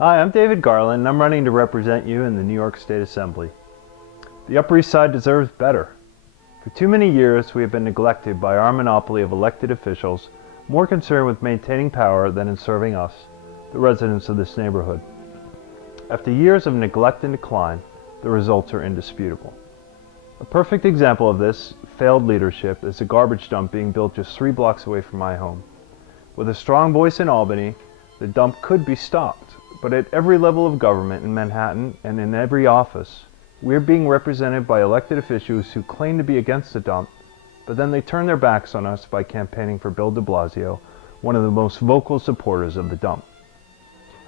Hi, I'm David Garland, and I'm running to represent you in the New York State Assembly. The Upper East Side deserves better. For too many years, we have been neglected by our monopoly of elected officials, more concerned with maintaining power than in serving us, the residents of this neighborhood. After years of neglect and decline, the results are indisputable. A perfect example of this failed leadership is a garbage dump being built just 3 blocks away from my home. With a strong voice in Albany, the dump could be stopped. But at every level of government in Manhattan and in every office, we're being represented by elected officials who claim to be against the dump, but then they turn their backs on us by campaigning for Bill de Blasio, one of the most vocal supporters of the dump.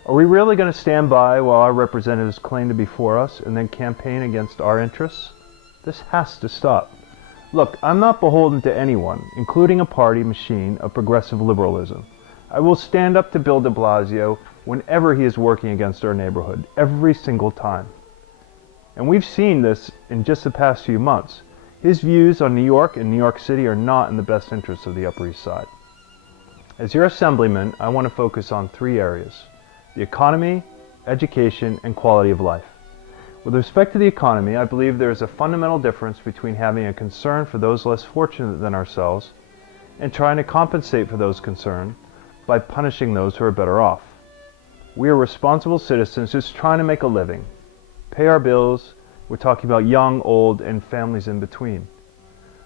Are we really going to stand by while our representatives claim to be for us and then campaign against our interests? This has to stop. Look, I'm not beholden to anyone, including a party machine of progressive liberalism. I will stand up to Bill de Blasio whenever he is working against our neighborhood, every single time. And we've seen this in just the past few months. His views on New York and New York City are not in the best interests of the Upper East Side. As your assemblyman, I want to focus on 3 areas: the economy, education, and quality of life. With respect to the economy, I believe there is a fundamental difference between having a concern for those less fortunate than ourselves and trying to compensate for those concerned by punishing those who are better off. We are responsible citizens just trying to make a living, pay our bills. We're talking about young, old, and families in between.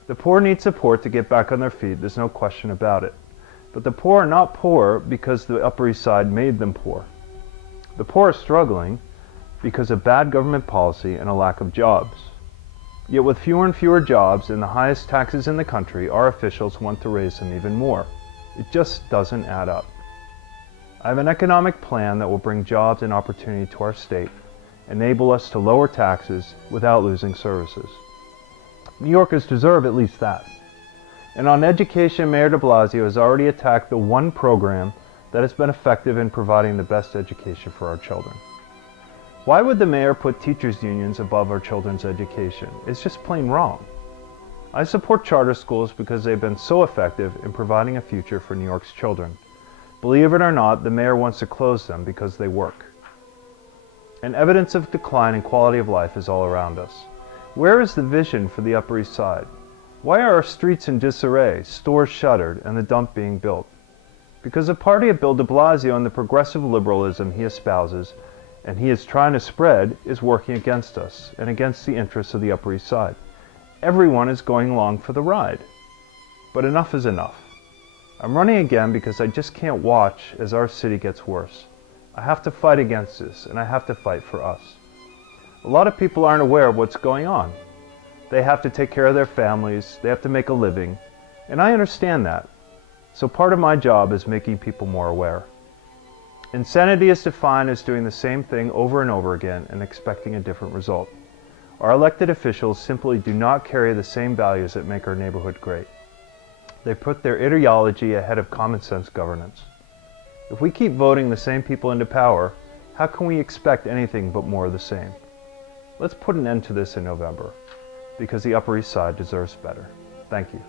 The poor need support to get back on their feet, there's no question about it. But the poor are not poor because the Upper East Side made them poor. The poor are struggling because of bad government policy and a lack of jobs. Yet with fewer and fewer jobs and the highest taxes in the country, our officials want to raise them even more. It just doesn't add up. I have an economic plan that will bring jobs and opportunity to our state, enable us to lower taxes without losing services. New Yorkers deserve at least that. And on education, Mayor de Blasio has already attacked the one program that has been effective in providing the best education for our children. Why would the mayor put teachers' unions above our children's education? It's just plain wrong. I support charter schools because they've been so effective in providing a future for New York's children. Believe it or not, the mayor wants to close them because they work. And evidence of decline in quality of life is all around us. Where is the vision for the Upper East Side? Why are our streets in disarray, stores shuttered, and the dump being built? Because the party of Bill de Blasio and the progressive liberalism he espouses and he is trying to spread is working against us and against the interests of the Upper East Side. Everyone is going along for the ride. But enough is enough. I'm running again because I just can't watch as our city gets worse. I have to fight against this, and I have to fight for us. A lot of people aren't aware of what's going on. They have to take care of their families, they have to make a living, and I understand that. So part of my job is making people more aware. Insanity is defined as doing the same thing over and over again and expecting a different result. Our elected officials simply do not carry the same values that make our neighborhood great. They put their ideology ahead of common sense governance. If we keep voting the same people into power, how can we expect anything but more of the same? Let's put an end to this in November, because the Upper East Side deserves better. Thank you.